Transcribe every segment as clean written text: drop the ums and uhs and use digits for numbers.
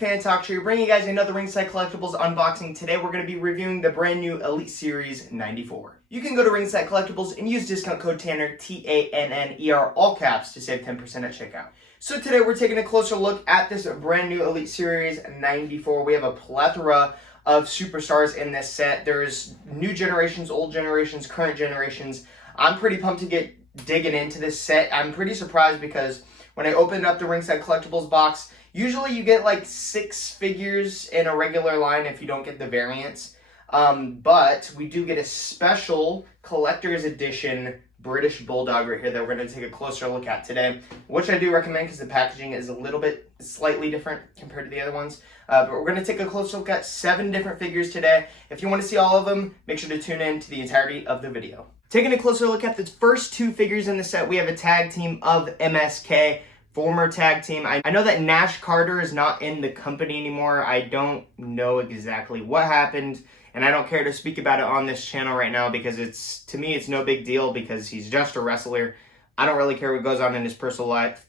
Fan Talk Show. We're bringing you guys another Ringside Collectibles unboxing. Today we're going to be reviewing the brand new Elite Series 94. You can go to Ringside Collectibles and use discount code TANNER, TANNER, all caps, to save 10% at checkout. So today we're taking a closer look at this brand new Elite Series 94. We have a plethora of superstars in this set. There's new generations, old generations, current generations. I'm pretty pumped to get digging into this set. I'm pretty surprised because when I opened up the Ringside Collectibles box, usually you get like 6 figures in a regular line if you don't get the variants. But we do get a special collector's edition British Bulldog right here that we're going to take a closer look at today, which I do recommend because the packaging is a little bit slightly different compared to the other ones. But we're going to take a closer look at 7 different figures today. If you want to see all of them, make sure to tune in to the entirety of the video. Taking a closer look at the first 2 figures in the set, we have a tag team of MSK. Former tag team. I know that Nash Carter is not in the company anymore. I don't know exactly what happened, and I don't care to speak about it on this channel right now because to me it's no big deal because he's just a wrestler. I don't really care what goes on in his personal life.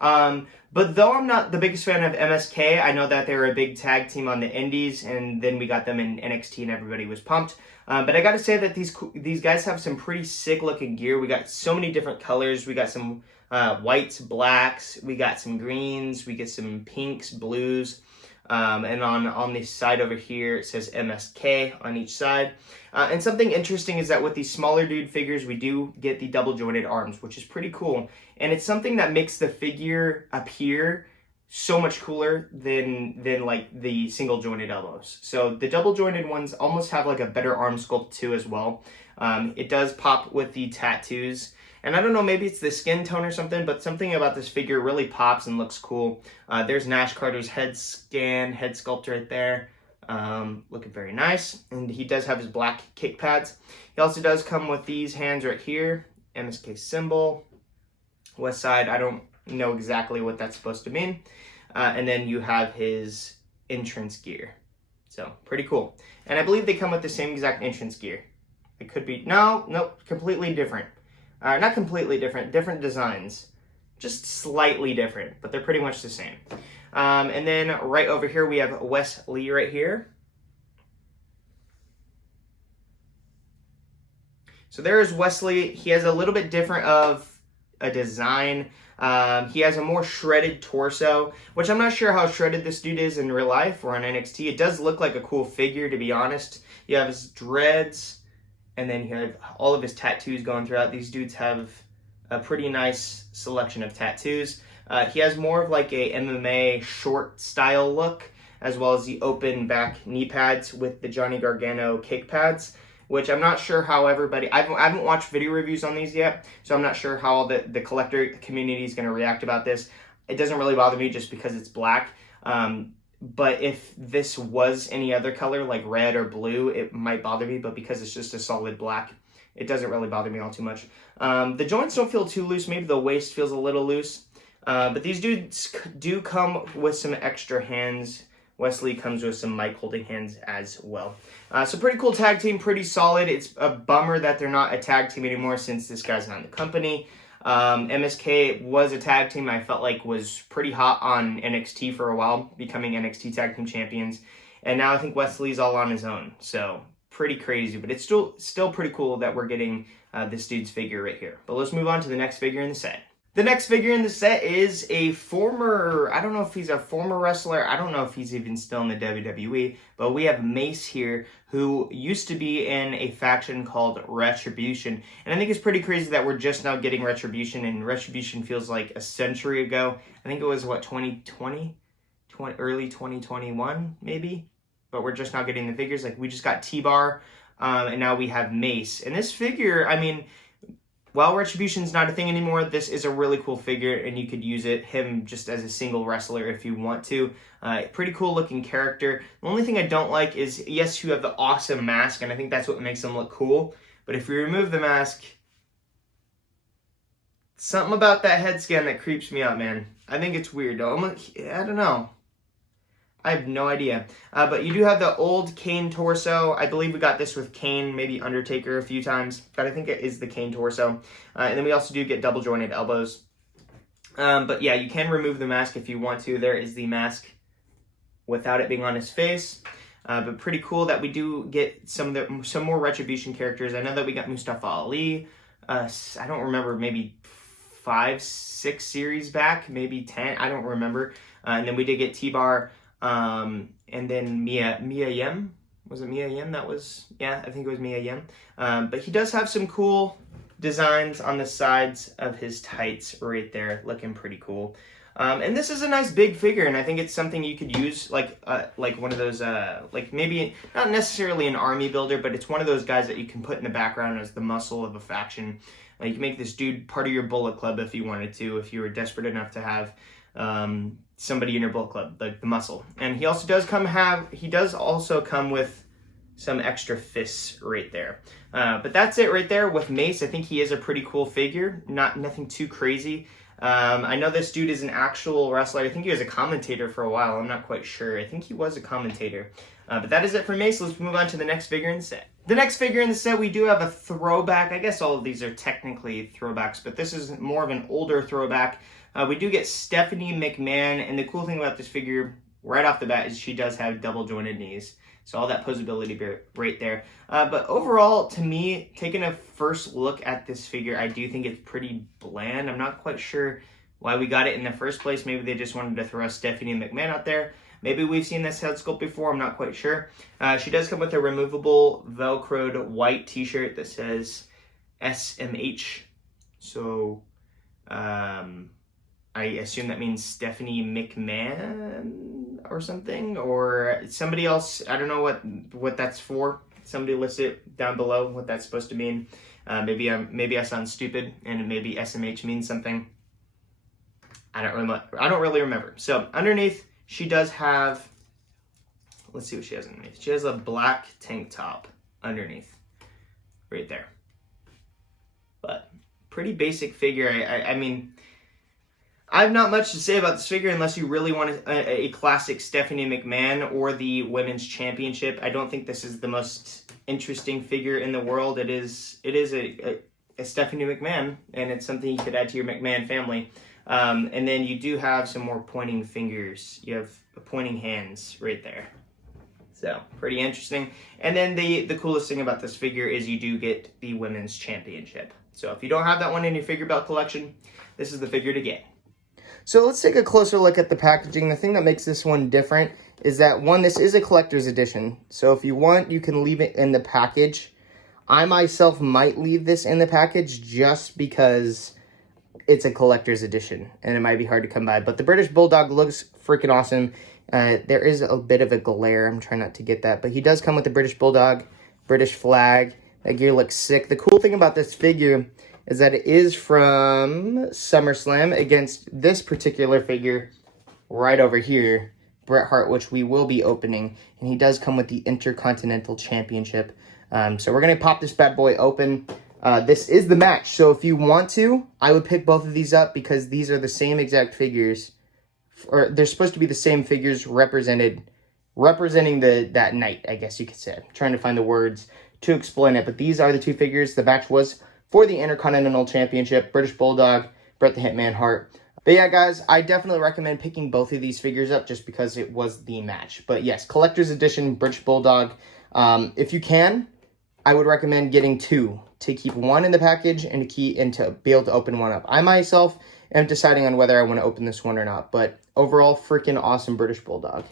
But though I'm not the biggest fan of MSK, I know that they were a big tag team on the Indies, and then we got them in NXT and everybody was pumped. But I gotta say that these guys have some pretty sick looking gear. We got so many different colors. We got some whites, blacks, we got some greens, we get some pinks, blues, and on the side over here it says MSK on each side. And something interesting is that with these smaller dude figures we do get the double jointed arms, which is pretty cool, and it's something that makes the figure appear so much cooler than like the single jointed elbows. So the double jointed ones almost have like a better arm sculpt too as well. It does pop with the tattoos. And I don't know, maybe it's the skin tone or something, but something about this figure really pops and looks cool. There's Nash Carter's head sculpt right there. Looking very nice. And he does have his black kick pads. He also does come with these hands right here. MSK symbol. West Side, I don't know exactly what that's supposed to mean. And then you have his entrance gear. So, pretty cool. And I believe they come with the same exact entrance gear. It could be, nope, completely different. Not completely different, different designs. Just slightly different, but they're pretty much the same. And then right over here we have Wes Lee right here. So there's Wesley. He has a little bit different of a design. He has a more shredded torso, which I'm not sure how shredded this dude is in real life or on NXT. It does look like a cool figure, to be honest. You have his dreads. And then you have all of his tattoos going throughout. These dudes have a pretty nice selection of tattoos. He has more of like a MMA short style look, as well as the open back knee pads with the Johnny Gargano kick pads, which I'm not sure how everybody... I haven't watched video reviews on these yet, so I'm not sure how the collector community is going to react about this. It doesn't really bother me just because it's black. But if this was any other color, like red or blue, it might bother me. But because it's just a solid black, it doesn't really bother me all too much. The joints don't feel too loose. Maybe the waist feels a little loose. But these dudes do come with some extra hands. Wesley comes with some mic holding hands as well. So pretty cool tag team, pretty solid. It's a bummer that they're not a tag team anymore since this guy's not in the company. MSK was a tag team I felt like was pretty hot on NXT for a while, becoming NXT Tag Team Champions. And now I think Wesley's all on his own. So pretty crazy, but it's still pretty cool that we're getting this dude's figure right here. But let's move on to the next figure in the set. The next figure in the set is a former, I don't know if he's a former wrestler, I don't know if he's even still in the WWE, but we have Mace here, who used to be in a faction called Retribution. And I think it's pretty crazy that we're just now getting Retribution, and Retribution feels like a century ago. I think it was, what, 2020? Early 2021, maybe? But we're just now getting the figures. Like, we just got T-Bar, and now we have Mace. And this figure, I mean... While Retribution's not a thing anymore, this is a really cool figure, and you could use him just as a single wrestler if you want to. Pretty cool looking character. The only thing I don't like is, yes, you have the awesome mask, and I think that's what makes him look cool. But if you remove the mask, something about that head scan that creeps me out, man. I think it's weird. I don't know. I have no idea. But you do have the old Kane torso. I believe we got this with Kane, maybe Undertaker a few times. But I think it is the Kane torso. And then we also do get double jointed elbows. But yeah, you can remove the mask if you want to. There is the mask without it being on his face. But pretty cool that we do get some more Retribution characters. I know that we got Mustafa Ali. I don't remember, maybe 5, 6 series back, maybe 10. I don't remember. And then we did get T-Bar, and then Mia Yim. Was it Mia Yim? Yeah, I think it was Mia Yim. But he does have some cool designs on the sides of his tights right there, looking pretty cool. And this is a nice big figure, and I think it's something you could use like one of those, like maybe not necessarily an army builder, but it's one of those guys that you can put in the background as the muscle of a faction. You can make this dude part of your Bullet Club if you wanted to, if you were desperate enough to have somebody in your Bullet Club, like the muscle. And he also does also come with some extra fists right there. But that's it right there with Mace. I think he is a pretty cool figure, nothing too crazy. I know this dude is an actual wrestler. I think he was a commentator for a while. I'm not quite sure. I think he was a commentator. But that is it for Mace. Let's move on to the next figure in the set. The next figure in the set, we do have a throwback. I guess all of these are technically throwbacks, but this is more of an older throwback. We do get Stephanie McMahon, and the cool thing about this figure right off the bat is she does have double jointed knees. So all that posability right there. But overall, to me, taking a first look at this figure, I do think it's pretty bland. I'm not quite sure why we got it in the first place. Maybe they just wanted to throw Stephanie McMahon out there. Maybe we've seen this head sculpt before. I'm not quite sure. She does come with a removable Velcroed white t-shirt that says SMH. So I assume that means Stephanie McMahon or something, or somebody else. I don't know what that's for. Somebody list it down below what that's supposed to mean. Maybe I sound stupid, and maybe SMH means something. I don't really remember. So underneath, she does have. Let's see what she has underneath. She has a black tank top underneath, right there. But pretty basic figure. I mean, I have not much to say about this figure unless you really want a classic Stephanie McMahon or the Women's Championship. I don't think this is the most interesting figure in the world. It is a Stephanie McMahon, and it's something you could add to your McMahon family. And then you do have some more pointing fingers. You have pointing hands right there. So pretty interesting. And then the coolest thing about this figure is you do get the Women's Championship. So if you don't have that one in your figure belt collection, this is the figure to get. So let's take a closer look at the packaging. The thing that makes this one different is that, one, this is a collector's edition. So if you want, you can leave it in the package. I myself might leave this in the package just because it's a collector's edition and it might be hard to come by. But the British Bulldog looks freaking awesome. There is a bit of a glare. I'm trying not to get that. But he does come with the British Bulldog, British flag. That gear looks sick. The cool thing about this figure is that it is from SummerSlam against this particular figure right over here, Bret Hart, which we will be opening. And he does come with the Intercontinental Championship. So we're going to pop this bad boy open. This is the match. So if you want to, I would pick both of these up because these are the same exact figures. Or they're supposed to be the same figures representing that night, I guess you could say. I'm trying to find the words to explain it. But these are the two figures. The match was for the Intercontinental Championship, British Bulldog, Bret the Hitman Hart. But yeah, guys, I definitely recommend picking both of these figures up just because it was the match. But yes, Collector's Edition, British Bulldog. If you can, I would recommend getting two to keep one in the package and to be able to open one up. I myself am deciding on whether I want to open this one or not. But overall, freaking awesome British Bulldog.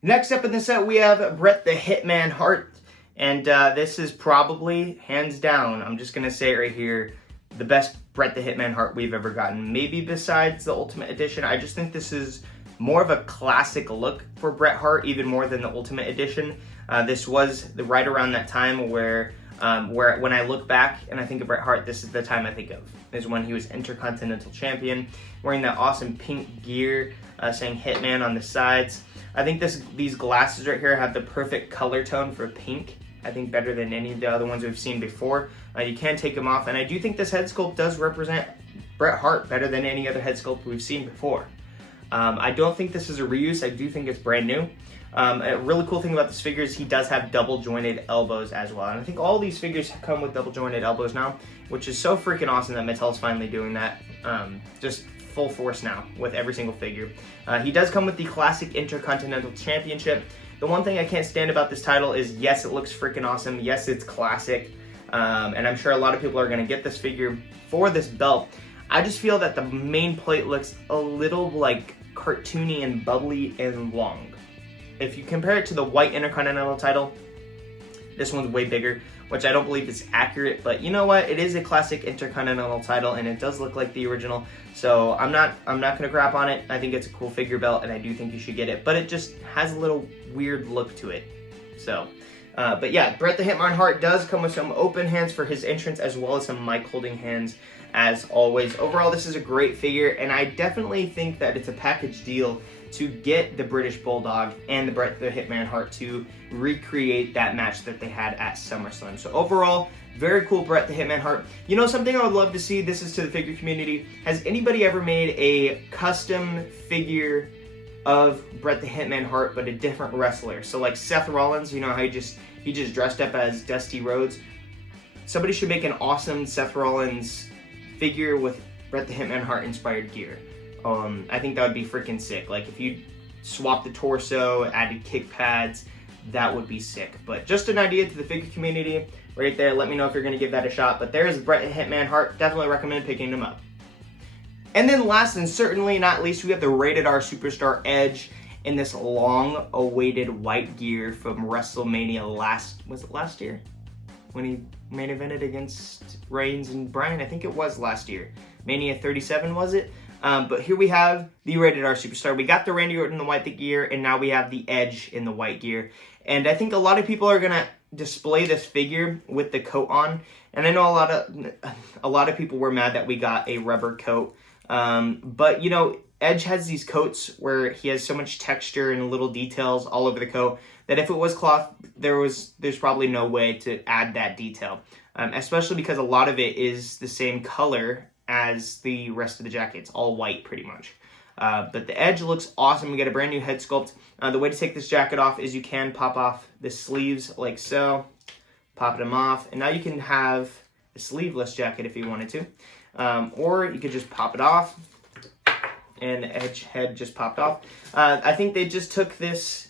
Next up in the set, we have Bret the Hitman Hart. And this is probably, hands down, I'm just going to say it right here, the best Bret the Hitman Hart we've ever gotten. Maybe besides the Ultimate Edition. I just think this is more of a classic look for Bret Hart, even more than the Ultimate Edition. This was right around that time where when I look back and I think of Bret Hart, this is the time I think of. Is when he was Intercontinental Champion, wearing that awesome pink gear, saying Hitman on the sides. I think these glasses right here have the perfect color tone for pink. I think better than any of the other ones we've seen before. You can take them off, and I do think this head sculpt does represent Bret Hart better than any other head sculpt we've seen before. I don't think this is a reuse. I do think it's brand new. A really cool thing about this figure is he does have double jointed elbows as well. And I think all these figures come with double jointed elbows now, which is so freaking awesome that Mattel's finally doing that. Just full force now with every single figure. He does come with the Classic Intercontinental Championship. The one thing I can't stand about this title is, yes, it looks freaking awesome. Yes, it's classic. And I'm sure a lot of people are going to get this figure for this belt. I just feel that the main plate looks a little like cartoony and bubbly and long. If you compare it to the white Intercontinental title, this one's way bigger, which I don't believe is accurate, but you know what? It is a Classic Intercontinental title, and it does look like the original, so I'm not gonna crap on it. I think it's a cool figure belt, and I do think you should get it, but it just has a little weird look to it. So, but yeah, Bret the Hitman Hart does come with some open hands for his entrance, as well as some mic holding hands, as always. Overall, this is a great figure, and I definitely think that it's a package deal to get the British Bulldog and the Bret the Hitman Hart to recreate that match that they had at SummerSlam. So overall, very cool Bret the Hitman Hart. You know, something I would love to see, this is to the figure community, has anybody ever made a custom figure of Bret the Hitman Hart, but a different wrestler? So like Seth Rollins, you know how he just dressed up as Dusty Rhodes? Somebody should make an awesome Seth Rollins figure with Bret the Hitman Hart inspired gear. I think that would be freaking sick. Like if you swap the torso, added kick pads, that would be sick. But just an idea to the figure community right there. Let me know if you're going to give that a shot. But there's Bret the Hitman Hart. Definitely recommend picking them up. And then last and certainly not least, we have the Rated R Superstar Edge in this long-awaited white gear from WrestleMania was it last year? When he main evented against Reigns and Bryan? I think it was last year. Mania 37, was it? But here we have the Rated R Superstar. We got the Randy Orton in the white gear, and now we have the Edge in the white gear. And I think a lot of people are going to display this figure with the coat on. And I know a lot of people were mad that we got a rubber coat. But, you know, Edge has these coats where he has so much texture and little details all over the coat that if it was cloth, there's probably no way to add that detail. Especially because a lot of it is the same color as the rest of the jacket. It's all white pretty much. But the Edge looks awesome. We get a brand new head sculpt. The way to take this jacket off is you can pop off the sleeves like so. Pop them off. And now you can have a sleeveless jacket if you wanted to. Or you could just pop it off. And the Edge head just popped off. I think they just took this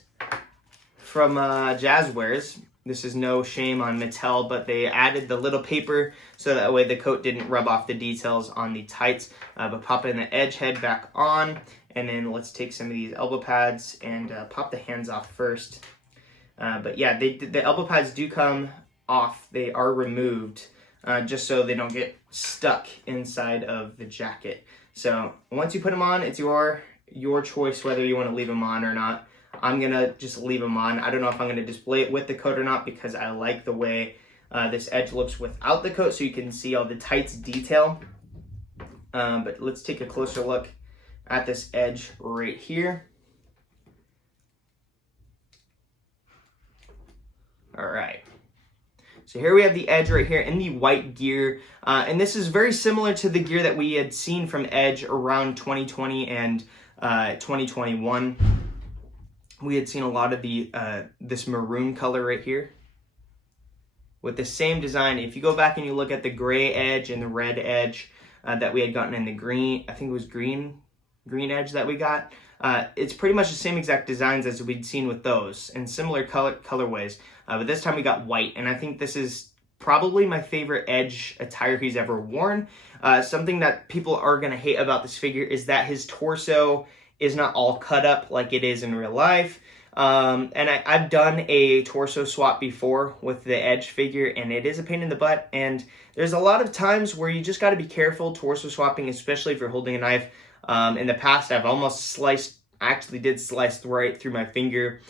from Jazzwares. This is no shame on Mattel, but they added the little paper so that way the coat didn't rub off the details on the tights. But popping the Edge head back on, and then let's take some of these elbow pads and pop the hands off first. But yeah, the elbow pads do come off. They are removed just so they don't get stuck inside of the jacket. So once you put them on, it's your choice whether you want to leave them on or not. I'm going to just leave them on. I don't know if I'm going to display it with the coat or not because I like the way this Edge looks without the coat so you can see all the tights detail. But let's take a closer look at this Edge right here. All right. So here we have the Edge right here in the white gear. And this is very similar to the gear that we had seen from Edge around 2020 and 2021. We had seen a lot of this maroon color right here with the same design. If you go back and you look at the gray Edge and the red Edge that we had gotten in the green, I think it was green Edge that we got. It's pretty much the same exact designs as we'd seen with those and similar colorways. But this time we got white, and I think this is probably my favorite Edge attire he's ever worn. Something that people are going to hate about this figure is that his torso is not all cut up like it is in real life. And I've done a torso swap before with the Edge figure, and it is a pain in the butt. And there's a lot of times where you just got to be careful torso swapping, especially if you're holding a knife. In the past, I've almost actually did slice right through my finger.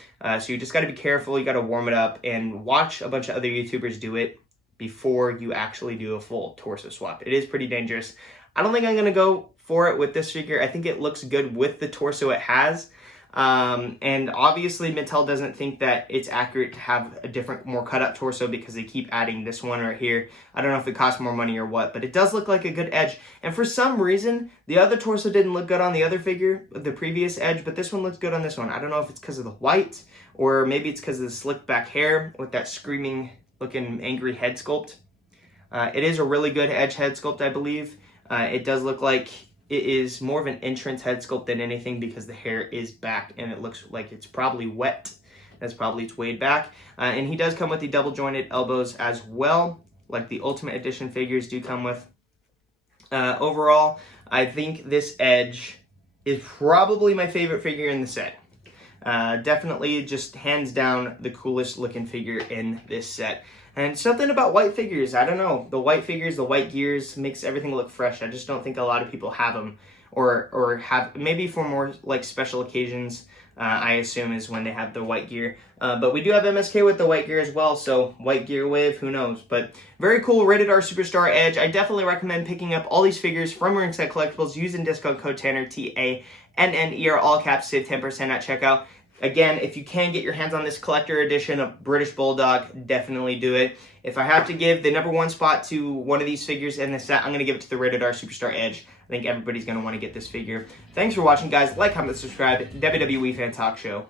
So you just got to be careful. You got to warm it up and watch a bunch of other YouTubers do it before you actually do a full torso swap. It is pretty dangerous. I don't think I'm going to go for it with this figure. I think it looks good with the torso it has. And obviously Mattel doesn't think that it's accurate to have a different, more cut up torso because they keep adding this one right here. I don't know if it costs more money or what, but it does look like a good Edge. And for some reason, the other torso didn't look good on the other figure, the previous Edge, but this one looks good on this one. I don't know if it's because of the white or maybe it's because of the slick back hair with that screaming looking angry head sculpt. It is a really good Edge head sculpt, I believe. It does look like it is more of an entrance head sculpt than anything because the hair is back and it looks like it's probably wet. That's probably its way back. And he does come with the double jointed elbows as well, like the Ultimate Edition figures do come with. Overall, I think this Edge is probably my favorite figure in the set. Definitely just hands down the coolest looking figure in this set. And something about white figures, I don't know. The white figures, the white gears makes everything look fresh. I just don't think a lot of people have them or have, maybe for more like special occasions, I assume is when they have the white gear. But we do have MSK with the white gear as well, so white gear wave, who knows. But very cool, Rated R Superstar Edge. I definitely recommend picking up all these figures from Ringside Collectibles using discount code Tanner, TANNER, all caps, save 10% at checkout. Again, if you can get your hands on this collector edition of British Bulldog, definitely do it. If I have to give the number one spot to one of these figures in the set, I'm going to give it to the Rated R Superstar Edge. I think everybody's going to want to get this figure. Thanks for watching, guys. Like, comment, subscribe. WWE Fan Talk Show.